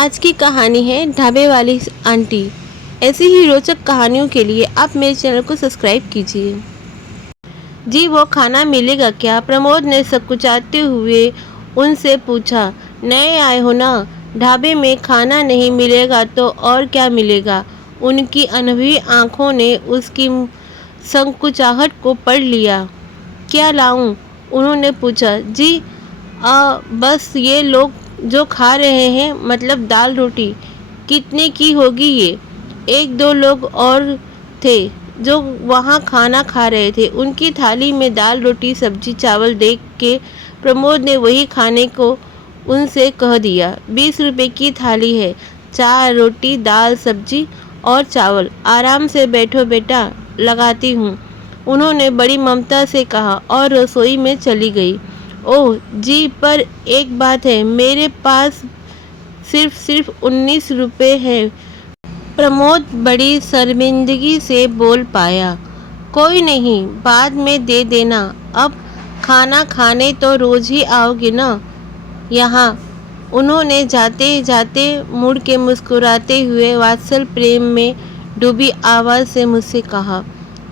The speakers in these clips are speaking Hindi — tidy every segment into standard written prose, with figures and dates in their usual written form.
आज की कहानी है ढाबे वाली आंटी। ऐसी ही रोचक कहानियों के लिए आप मेरे चैनल को सब्सक्राइब कीजिए। जी वो खाना मिलेगा क्या? प्रमोद ने सकुचाते हुए उनसे पूछा। नए आए हो ना, ढाबे में खाना नहीं मिलेगा तो और क्या मिलेगा? उनकी अनभी आंखों ने उसकी संकुचाहट को पढ़ लिया। क्या लाऊं? उन्होंने पूछा। जी बस ये लोग जो खा रहे हैं, मतलब दाल रोटी। कितने की होगी ये? एक दो लोग और थे जो वहाँ खाना खा रहे थे। उनकी थाली में दाल रोटी सब्जी चावल देख के प्रमोद ने वही खाने को उनसे कह दिया। 20 रुपए की थाली है, 4 रोटी दाल सब्जी और चावल। आराम से बैठो बेटा, लगाती हूँ, उन्होंने बड़ी ममता से कहा और रसोई में चली गई। ओह जी, पर एक बात है, मेरे पास सिर्फ 19 रुपए हैं। प्रमोद बड़ी शर्मिंदगी से बोल पाया। कोई नहीं, बाद में दे देना। अब खाना खाने तो रोज ही आओगे ना यहाँ? उन्होंने जाते जाते मुड़ के मुस्कुराते हुए वात्सल प्रेम में डूबी आवाज़ से मुझसे कहा।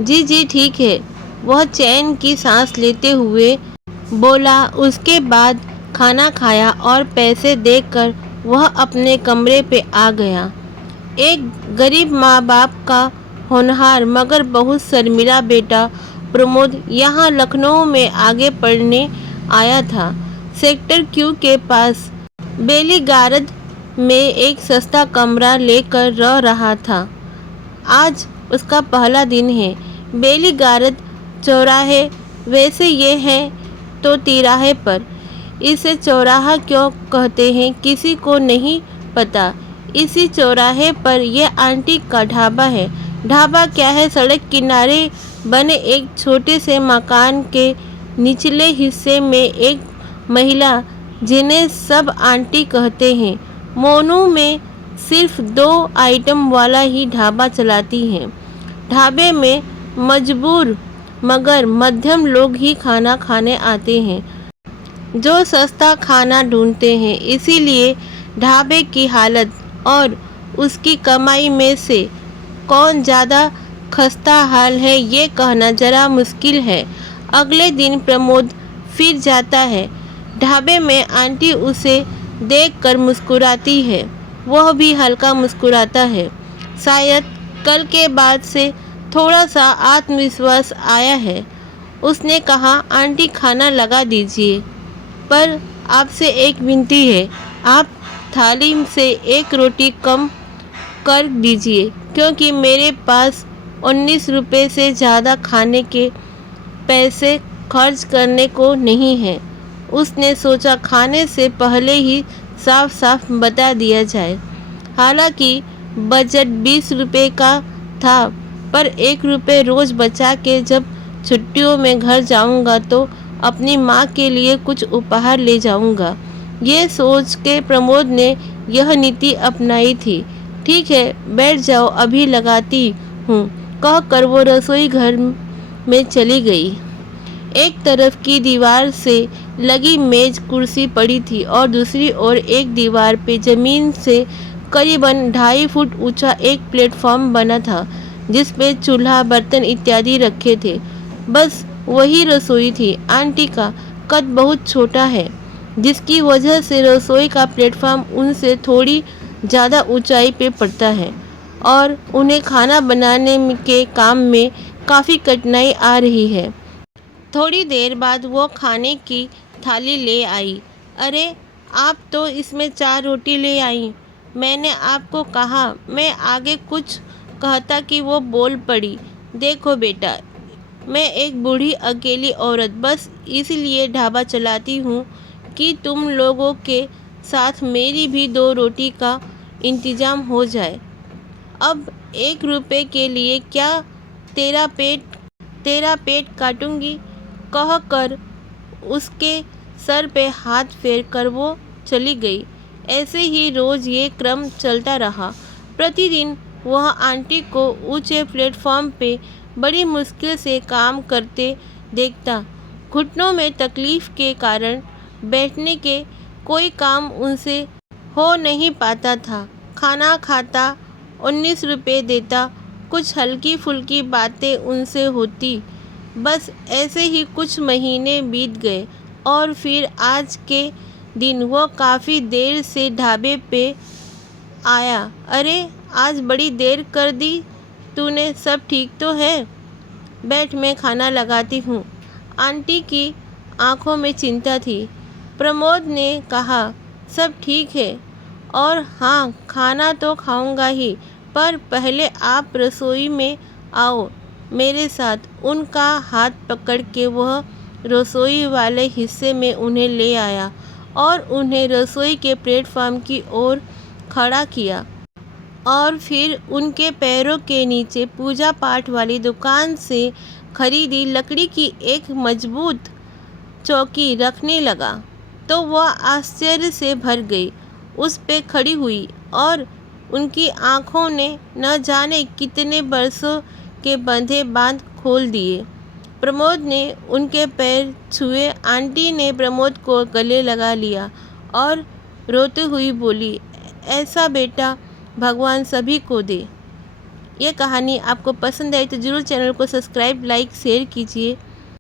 जी जी ठीक है, वह चैन की सांस लेते हुए बोला। उसके बाद खाना खाया और पैसे देकर वह अपने कमरे पे आ गया। एक गरीब माँ बाप का होनहार मगर बहुत शर्मिला बेटा प्रमोद यहाँ लखनऊ में आगे पढ़ने आया था। सेक्टर क्यू के पास बेलीगारद में एक सस्ता कमरा लेकर रह रहा था। आज उसका पहला दिन है। बेलीगारद चौराहे, वैसे ये है तो तिराहे पर। इसे चौराहा क्यों कहते हैं किसी को नहीं पता। इसी चौराहे पर यह आंटी का ढाबा है। ढाबा क्या है, सड़क किनारे बने एक छोटे से मकान के निचले हिस्से में एक महिला, जिन्हें सब आंटी कहते हैं, मोनू में सिर्फ 2 आइटम वाला ही ढाबा चलाती हैं। ढाबे में मजबूर मगर मध्यम लोग ही खाना खाने आते हैं, जो सस्ता खाना ढूंढते हैं। इसीलिए ढाबे की हालत और उसकी कमाई में से कौन ज़्यादा खस्ता हाल है ये कहना ज़रा मुश्किल है। अगले दिन प्रमोद फिर जाता है ढाबे में। आंटी उसे देखकर मुस्कुराती है, वह भी हल्का मुस्कुराता है। शायद कल के बाद से थोड़ा सा आत्मविश्वास आया है। उसने कहा, आंटी खाना लगा दीजिए, पर आपसे एक विनती है, आप थाली से एक रोटी कम कर दीजिए, क्योंकि मेरे पास 19 रुपए से ज़्यादा खाने के पैसे खर्च करने को नहीं है। उसने सोचा खाने से पहले ही साफ साफ बता दिया जाए। हालांकि बजट 20 रुपए का था, पर 1 रुपए रोज़ बचा के जब छुट्टियों में घर जाऊंगा तो अपनी माँ के लिए कुछ उपहार ले जाऊंगा। ये सोच के प्रमोद ने यह नीति अपनाई थी। ठीक है, बैठ जाओ, अभी लगाती हूँ, कहकर वो रसोई घर में चली गई। एक तरफ की दीवार से लगी मेज कुर्सी पड़ी थी और दूसरी ओर एक दीवार पे जमीन से करीबन 2.5 फुट ऊंचा एक प्लेटफॉर्म बना था, जिस पे चूल्हा बर्तन इत्यादि रखे थे। बस वही रसोई थी। आंटी का कद बहुत छोटा है, जिसकी वजह से रसोई का प्लेटफॉर्म उनसे थोड़ी ज़्यादा ऊंचाई पे पड़ता है और उन्हें खाना बनाने के काम में काफ़ी कठिनाई आ रही है। थोड़ी देर बाद वो खाने की थाली ले आई। अरे, आप तो इसमें 4 रोटी ले आई। मैंने आपको कहा। मैं आगे कुछ कहता कि वो बोल पड़ी। देखो बेटा, मैं एक बूढ़ी अकेली औरत बस इसलिए ढाबा चलाती हूँ कि तुम लोगों के साथ मेरी भी 2 रोटी का इंतज़ाम हो जाए। अब 1 रुपए के लिए क्या तेरा पेट काटूंगी, कहकर उसके सर पे हाथ फेर कर वो चली गई। ऐसे ही रोज़ ये क्रम चलता रहा। प्रतिदिन वह आंटी को ऊंचे प्लेटफॉर्म पे बड़ी मुश्किल से काम करते देखता। घुटनों में तकलीफ के कारण बैठने के कोई काम उनसे हो नहीं पाता था। खाना खाता, 19 रुपए देता, कुछ हल्की फुल्की बातें उनसे होती। बस ऐसे ही कुछ महीने बीत गए और फिर आज के दिन वो काफ़ी देर से ढाबे पे आया। अरे, आज बड़ी देर कर दी तूने, सब ठीक तो है? बैठ, मैं खाना लगाती हूँ। आंटी की आंखों में चिंता थी। प्रमोद ने कहा, सब ठीक है, और हाँ, खाना तो खाऊंगा ही, पर पहले आप रसोई में आओ मेरे साथ। उनका हाथ पकड़ के वह रसोई वाले हिस्से में उन्हें ले आया और उन्हें रसोई के प्लेटफॉर्म की ओर खड़ा किया और फिर उनके पैरों के नीचे पूजा पाठ वाली दुकान से खरीदी लकड़ी की एक मजबूत चौकी रखने लगा। तो वह आश्चर्य से भर गई, उस पे खड़ी हुई और उनकी आंखों ने न जाने कितने बरसों के बंधे बांध खोल दिए। प्रमोद ने उनके पैर छुए। आंटी ने प्रमोद को गले लगा लिया और रोते हुई बोली, ऐसा बेटा भगवान सभी को दे। ये कहानी आपको पसंद आई तो ज़रूर चैनल को सब्सक्राइब, लाइक, शेयर कीजिए।